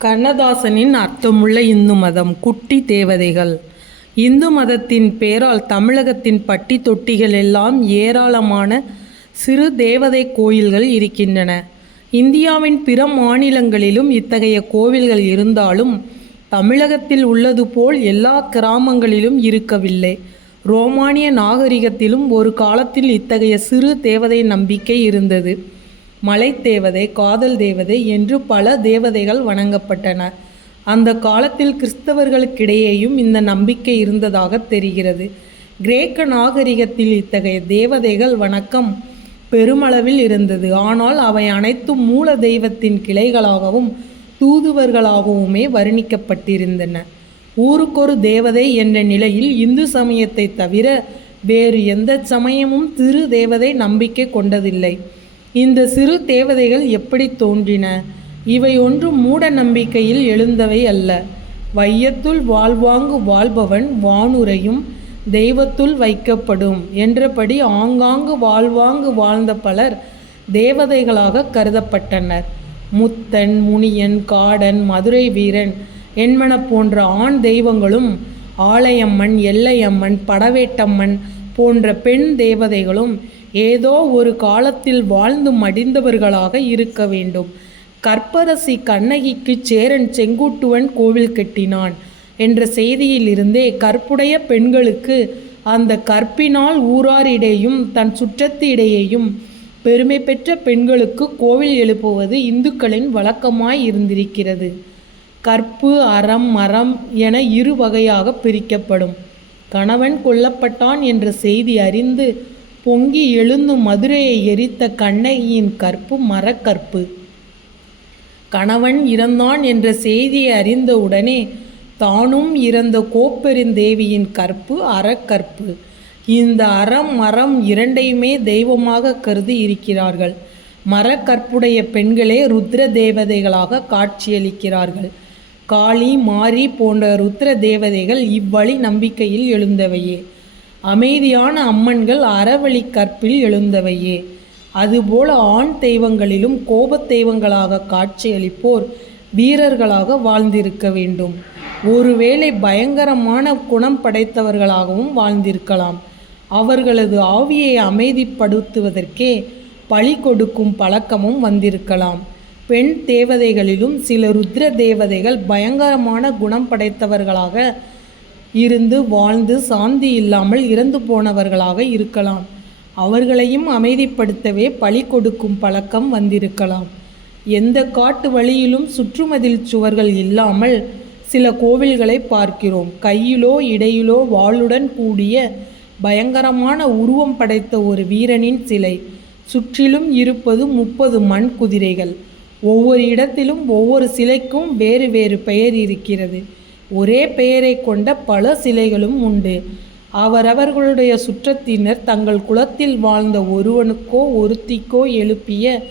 கண்ணதாசனின் அர்த்தமுள்ள இந்து மதம் குட்டி தேவதைகள். இந்து மதத்தின் பேரால் தமிழகத்தின் பட்டி தொட்டிகள் எல்லாம் ஏராளமான சிறு தேவதை கோயில்கள் இருக்கின்றன. இந்தியாவின் பிற மாநிலங்களிலும் இத்தகைய கோவில்கள் இருந்தாலும் தமிழகத்தில் உள்ளது போல் எல்லா கிராமங்களிலும் இருக்கவில்லை. ரோமானிய நாகரிகத்திலும் ஒரு காலத்தில் இத்தகைய சிறு தேவதை நம்பிக்கை இருந்தது. மலை தேவதை காதல் தேவதை என்று பல தேவதைகள் வணங்கப்பட்டன. அந்த காலத்தில் கிறிஸ்தவர்களுக்கிடையேயும் இந்த நம்பிக்கை இருந்ததாக தெரிகிறது. கிரேக்க நாகரிகத்தில் இத்தகைய தேவதைகள் வணக்கம் பெருமளவில் இருந்தது. ஆனால் அவை அனைத்தும் மூல தெய்வத்தின் கிளைகளாகவும் தூதுவர்களாகவுமே வர்ணிக்கப்பட்டிருந்தன. ஊருக்கொரு தேவதை என்ற நிலையில் இந்து சமயத்தை தவிர வேறு எந்த சமயமும் திரு தேவதை நம்பிக்கை கொண்டதில்லை. இந்த சிறு தேவதைகள் எப்படி தோன்றின? இவை ஒன்றும் மூட நம்பிக்கையில் எழுந்தவை அல்ல. வையத்துள் வாழ்வாங்கு வாழ்பவன் வானுரையும் தெய்வத்துள் வைக்கப்படும் என்றபடி ஆங்காங்கு வாழ்வாங்கு வாழ்ந்த பலர் தேவதைகளாக கருதப்பட்டனர். முத்தன் முனியன் காடன் மதுரை வீரன் என்மன போன்ற ஆண் தெய்வங்களும் ஆலயம்மன் எல்லையம்மன் படவேட்டம்மன் போன்ற பெண் தேவதைகளும் ஏதோ ஒரு காலத்தில் வாழ்ந்து மடிந்தவர்களாக இருக்க வேண்டும். கற்பரசி கண்ணகிக்கு சேரன் செங்குட்டுவன் கோவில் கட்டினான் என்ற செய்தியிலிருந்தே கற்புடைய பெண்களுக்கு அந்த கற்பினால் ஊராரிடையும் தன் சுற்றத்து இடையேயும் பெருமை பெற்ற பெண்களுக்கு கோவில் எழுப்புவது இந்துக்களின் வழக்கமாய் இருந்திருக்கிறது. கற்பு அறம் மரம் என இரு வகையாக பிரிக்கப்படும். கணவன் கொல்லப்பட்டான் என்ற செய்தி அறிந்து பொங்கி எழுந்து மதுரையை எரித்த கண்ணகியின் கற்பு மரக்கற்பு. கணவன் இறந்தான் என்ற செய்தியை அறிந்தவுடனே தானும் இறந்த கோப்பெருந்தேவியின் கற்பு அறக்கற்பு. இந்த அறம் மரம் இரண்டையுமே தெய்வமாக கருதி இருக்கிறார்கள். மரக்கற்புடைய பெண்களே ருத்ர தேவதைகளாக காட்சியளிக்கிறார்கள். காளி மாரி போன்ற ருத்ர தேவதைகள் இவ்வழி நம்பிக்கையில் எழுந்தவையே. அமைதியான அம்மன்கள் அறவழி கற்பில் எழுந்தவையே. அதுபோல ஆண் தெய்வங்களிலும் கோபத் தெய்வங்களாக காட்சியளிப்போர் வீரர்களாக வாழ்ந்திருக்க வேண்டும். ஒருவேளை பயங்கரமான குணம் படைத்தவர்களாகவும் வாழ்ந்திருக்கலாம். அவர்களது ஆவியை அமைதிப்படுத்துவதற்கே பழி கொடுக்கும் பழக்கமும் வந்திருக்கலாம். பெண் தேவதைகளிலும் சில ருத்ர தேவதைகள் பயங்கரமான குணம் படைத்தவர்களாக இருந்து வாழ்ந்து சாந்தி இல்லாமல் இறந்து போனவர்களாக இருக்கலாம். அவர்களையும் அமைதிப்படுத்தவே பழி கொடுக்கும் பழக்கம் வந்திருக்கலாம். எந்த காட்டு வழியிலும் சுற்றுமதில் சுவர்கள் இல்லாமல் சில கோவில்களை பார்க்கிறோம். கையிலோ இடையிலோ வாளுடன் கூடிய பயங்கரமான உருவம் படைத்த ஒரு வீரனின் சிலை. சுற்றிலும் இருப்பது முப்பது மண் குதிரைகள். ஒவ்வொரு இடத்திலும் ஒவ்வொரு சிலைக்கும் வேறு வேறு பெயர் இருக்கிறது. ஒரே பெயரை கொண்ட பல சிலைகளும் உண்டு. அவரவர்களுடைய சுற்றத்தினர் தங்கள் குலத்தில் வாழ்ந்த ஒருவனுக்கோ ஒருத்திக்கோ எழுப்பிய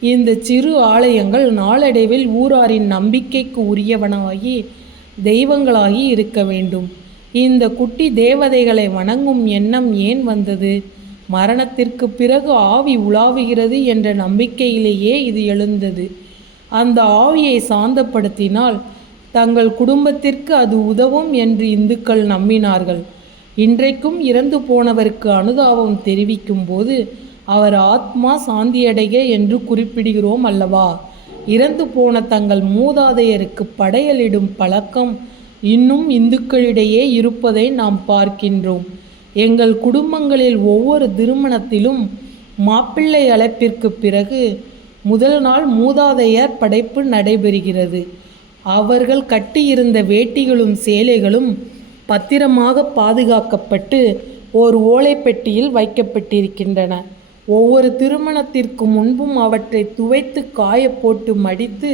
இந்த சிறு ஆலயங்கள் நாளடைவில் ஊராரின் நம்பிக்கைக்கு உரியவனாகி தெய்வங்களாகி இருக்க வேண்டும். இந்த குட்டி தேவதைகளை வணங்கும் எண்ணம் ஏன் வந்தது? மரணத்திற்கு பிறகு ஆவி உலாவுகிறது என்ற நம்பிக்கையிலேயே இது எழுந்தது. அந்த ஆவியை சாந்தப்படுத்தினால் தங்கள் குடும்பத்திற்கு அது உதவும் என்று இந்துக்கள் நம்பினார்கள். இன்றைக்கும் இறந்து போனவருக்கு அனுதாபம் தெரிவிக்கும் போது அவர் ஆத்மா சாந்தியடைய என்று குறிப்பிடுகிறோம் அல்லவா? இறந்து போன தங்கள் மூதாதையருக்கு படையலிடும் பழக்கம் இன்னும் இந்துக்களிடையே இருப்பதை நாம் பார்க்கின்றோம். எங்கள் குடும்பங்களில் ஒவ்வொரு திருமணத்திலும் மாப்பிள்ளை அழைப்பிற்கு பிறகு முதல் நாள் மூதாதையர் படைப்பு நடைபெறுகிறது. அவர்கள் கட்டியிருந்த வேட்டிகளும் சேலைகளும் பத்திரமாக பாதுகாக்கப்பட்டு ஓர் ஓலைப்பெட்டியில் வைக்கப்பட்டிருக்கின்றன. ஒவ்வொரு திருமணத்திற்கு முன்பும் அவற்றை துவைத்து காய போட்டு மடித்து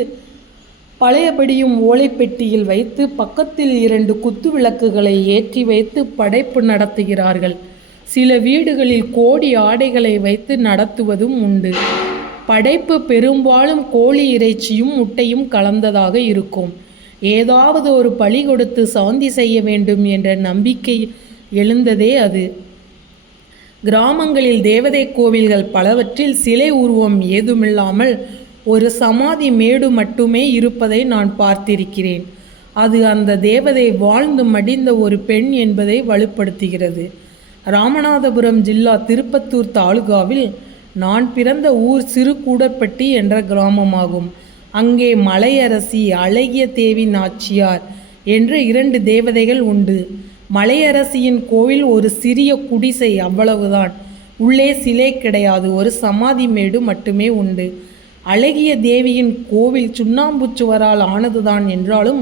பழையபடியும் ஓலைப்பெட்டியில் வைத்து பக்கத்தில் இரண்டு குத்து விளக்குகளை ஏற்றி வைத்து படைப்பு நடத்துகிறார்கள். சில வீடுகளில் கோடி ஆடைகளை வைத்து நடத்துவதும் உண்டு. படைப்பு பெரும்பாலும் கோழி இறைச்சியும் முட்டையும் கலந்ததாக இருக்கும். ஏதாவது ஒரு பழி கொடுத்து சாந்தி செய்ய வேண்டும் என்ற நம்பிக்கை எழுந்ததே அது. கிராமங்களில் தேவதை கோவில்கள் பலவற்றில் சிலை உருவம் ஏதுமில்லாமல் ஒரு சமாதி மேடு மட்டுமே இருப்பதை நான் பார்த்திருக்கிறேன். அது அந்த தேவதை வாழ்ந்து மடிந்த ஒரு பெண் என்பதை வலுப்படுத்துகிறது. ராமநாதபுரம் ஜில்லா திருப்பத்தூர் தாலுகாவில் நான் பிறந்த ஊர் சிறுகூடப்பட்டி என்ற கிராமமாகும். அங்கே மலையரசி அழகிய தேவி நாச்சியார் என்று இரண்டு தேவதைகள் உண்டு. மலையரசியின் கோவில் ஒரு சிறிய குடிசை அவ்வளவுதான். உள்ளே சிலை கிடையாது ஒரு சமாதி மேடு மட்டுமே உண்டு. அழகிய தேவியின் கோவில் சுண்ணாம்புச்சுவரால் ஆனதுதான் என்றாலும்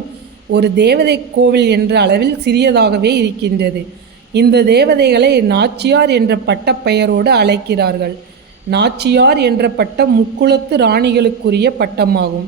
ஒரு தேவதை கோவில் என்ற அளவில் சிறியதாகவே இருக்கின்றது. இந்த தேவதைகளை நாச்சியார் என்ற பட்டப்பெயரோடு அழைக்கிறார்கள். நாச்சியார் என்ற பட்டம் முக்குளத்து ராணிகளுக்குரிய பட்டமாகும்.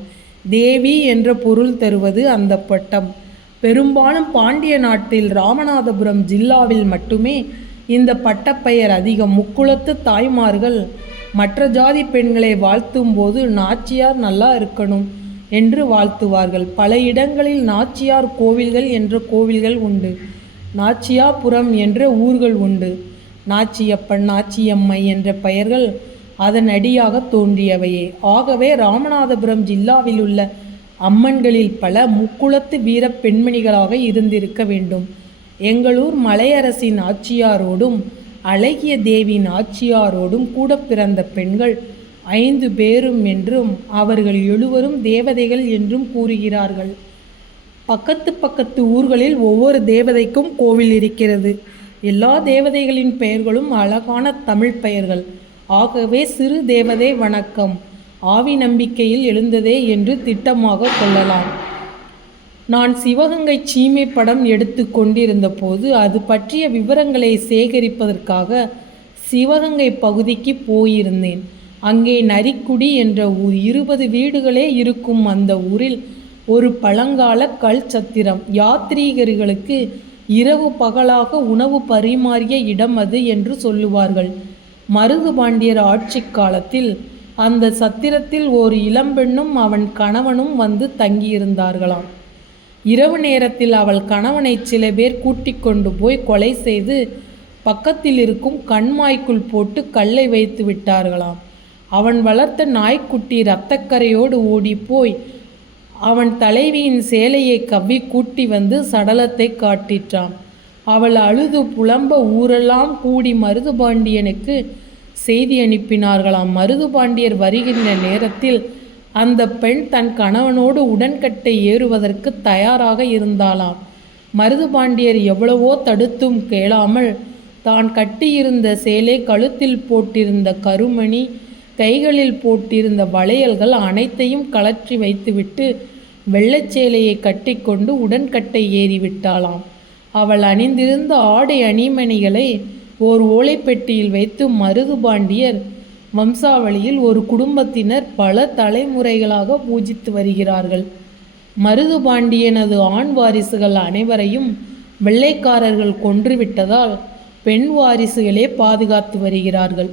தேவி என்ற பொருள் தருவது அந்த பட்டம். பெரும்பாலும் பாண்டிய நாட்டில் ராமநாதபுரம் ஜில்லாவில் மட்டுமே இந்த பட்டப்பெயர் அதிகம். முக்குளத்து தாய்மார்கள் மற்ற ஜாதி பெண்களை வாழ்த்தும் போது நாச்சியார் நல்லா இருக்கணும் என்று வாழ்த்துவார்கள். பல இடங்களில் நாச்சியார் கோவில்கள் என்ற கோவில்கள் உண்டு. நாச்சியாபுரம் என்ற ஊர்கள் உண்டு. நாச்சியப்பன் நாச்சியம்மை என்ற பெயர்கள் அதன் அடியாக தோன்றியவையே ஆகவே ராமநாதபுரம் ஜில்லாவில் உள்ள அம்மன்களில் பல முக்குளத்து வீர பெண்மணிகளாக இருந்திருக்க வேண்டும். எங்களூர் மலையரசின் ஆட்சியாரோடும் அழகிய தேவியின் ஆட்சியாரோடும் கூட பிறந்த பெண்கள் ஐந்து பேரும் என்றும் அவர்கள் எழுவரும் தேவதைகள் என்றும் கூறுகிறார்கள். பக்கத்து பக்கத்து ஊர்களில் ஒவ்வொரு தேவதைக்கும் கோவில் இருக்கிறது. எல்லா தேவதைகளின் பெயர்களும் அழகான தமிழ் பெயர்கள். ஆகவே சிறு தேவதை வணக்கம். ஆவி நம்பிக்கையில் எழுந்ததே என்று திட்டமாக கொள்ளலாம். நான் சிவகங்கை சீமை படம் எடுத்து கொண்டிருந்த போது அது பற்றிய விவரங்களை சேகரிப்பதற்காக சிவகங்கை பகுதிக்கு போயிருந்தேன். அங்கே நரிக்குடி என்ற ஊர் இருபது வீடுகளே இருக்கும் அந்த ஊரில் ஒரு பழங்கால கல் சத்திரம். யாத்ரீகர்களுக்கு இரவு பகலாக உணவு பரிமாறிய இடம் அது என்று சொல்லுவார்கள். மருது பாண்டியர் ஆட்சி காலத்தில் அந்த சத்திரத்தில் ஒரு இளம்பெண்ணும் அவன் கணவனும் வந்து தங்கியிருந்தார்களாம். இரவு நேரத்தில் அவள் கணவனை சில பேர் கூட்டிக் கொண்டு போய் கொலை செய்து பக்கத்தில் இருக்கும் கண்மாய்க்குள் போட்டு கல்லை வைத்து விட்டார்களாம். அவன் வளர்த்த நாய்க்குட்டி இரத்தக்கரையோடு ஓடிப்போய் அவன் தலைவியின் சேலையை கவ்வி கூட்டி வந்து சடலத்தை காட்டிற்றான். அவள் அழுது புலம்ப ஊரெல்லாம் கூடி மருதுபாண்டியனுக்கு செய்தி அனுப்பினார்களாம். மருதுபாண்டியர் வருகின்ற நேரத்தில் அந்த பெண் தன் கணவனோடு உடன்கட்டை ஏறுவதற்கு தயாராக இருந்தாளாம். மருதுபாண்டியர் எவ்வளவோ தடுத்தும் கேளாமல் தான் கட்டியிருந்த சேலை கழுத்தில் போட்டிருந்த கருமணி கைகளில் போட்டிருந்த வளையல்கள் அனைத்தையும் கலற்றி வைத்துவிட்டு வெள்ளைச்சேலையை கட்டிக்கொண்டு உடன்கட்டை ஏறிவிட்டாளாம். அவள் அணிந்திருந்த ஆடை அணிமணிகளை ஓர் ஓலைப்பெட்டியில் வைத்து மருதுபாண்டியர் வம்சாவளியில் ஒரு குடும்பத்தினர் பல தலைமுறைகளாக பூஜித்து வருகிறார்கள். மருதுபாண்டியனது ஆண் வாரிசுகள் அனைவரையும் வெள்ளைக்காரர்கள் கொன்றுவிட்டதால் பெண் வாரிசுகளே பாதுகாத்து வருகிறார்கள்.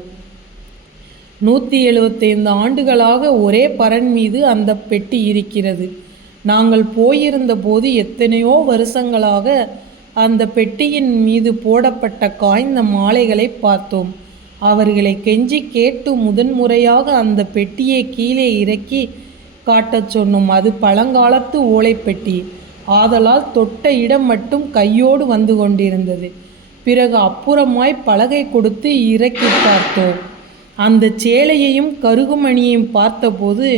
நூற்றி எழுபத்தைந்து ஆண்டுகளாக ஒரே பரன் மீது அந்த பெட்டி இருக்கிறது. நாங்கள் போயிருந்த போது எத்தனையோ வருஷங்களாக அந்த பெட்டியின் மீது போடப்பட்ட காய்ந்த மாலைகளை பார்த்தோம். அவர்களை கெஞ்சி கேட்டு முதன்முறையாக அந்த பெட்டியை கீழே இறக்கி காட்டச் சொன்னோம். அது பழங்காலத்து ஓலைப்பெட்டி ஆதலால் தொட்ட இடம் மட்டும் கையோடு வந்து கொண்டிருந்தது. பிறகு அப்புறமாய் பலகை கொடுத்து இறக்கி பார்த்தோம். அந்த சேலையையும் கருகுமணியையும் பார்த்தபோது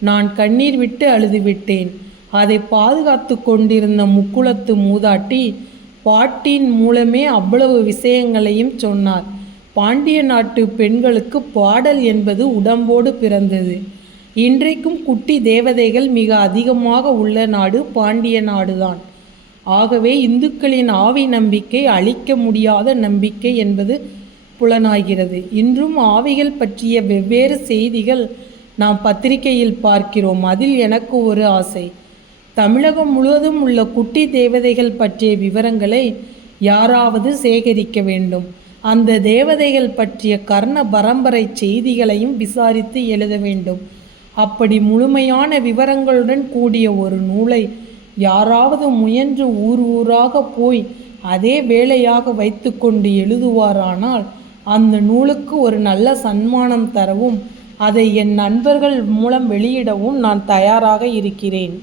நான் கண்ணீர் விட்டு அழுதுவிட்டேன். அதை பாதுகாத்து கொண்டிருந்த முக்குளத்து மூதாட்டி பாட்டின் மூலமே அவ்வளவு விஷயங்களையும் சொன்னார். பாண்டிய நாட்டு பெண்களுக்கு பாடல் என்பது உடம்போடு பிறந்தது. இன்றைக்கும் குட்டி தேவதைகள் மிக அதிகமாக உள்ள நாடு பாண்டிய நாடுதான். ஆகவே இந்துக்களின் ஆவி நம்பிக்கை அழிக்க முடியாத நம்பிக்கை என்பது புலனாகிறது. இன்றும் ஆவிகள் பற்றிய வெவ்வேறு செய்திகள் நாம் பத்திரிகையில் பார்க்கிறோம். அதில் எனக்கு ஒரு ஆசை. தமிழகம் முழுவதும் உள்ள குட்டி தேவதைகள் பற்றிய விவரங்களை யாராவது சேகரிக்க வேண்டும். அந்த தேவதைகள் பற்றிய கர்ண பரம்பரை செய்திகளையும் விசாரித்து எழுத வேண்டும். அப்படி முழுமையான விவரங்களுடன் கூடிய ஒரு நூலை யாராவது முயன்று ஊர் ஊராக போய் அதே வேலையாக வைத்துக்கொண்டு எழுதுவாரானால் அந்த நூலுக்கு ஒரு நல்ல சன்மானம் தரவும் அதை என் நண்பர்கள் மூலம் வெளியிடவும் நான் தயாராக இருக்கிறேன்.